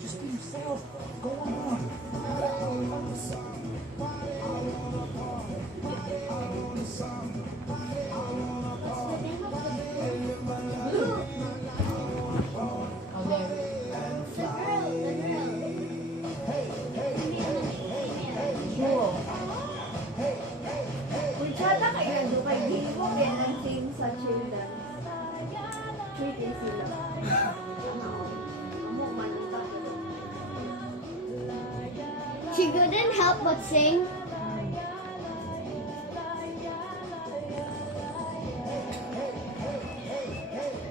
Just be yourself. Go on. Kutsata kayo nandun kay Gigo, kaya ng team sa children. Treating sila. She couldn't help but sing.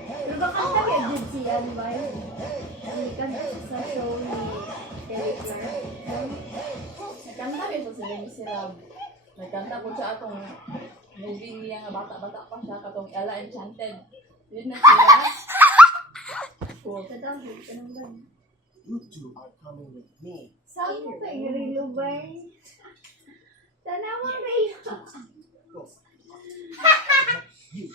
Pero baka kaya good siya, ba? Kan sa show ni Eric Clark. Nagkanta rin po sila ni Sirab. Nagkanta po siya atong movie niya nga bata-bata pa siya katong Ella Enchanted. Yun na sila. Cool. Tatawag ka nang ba? You two are coming with me. Saan mo kayo rilo ba? Tanawang kayo. You.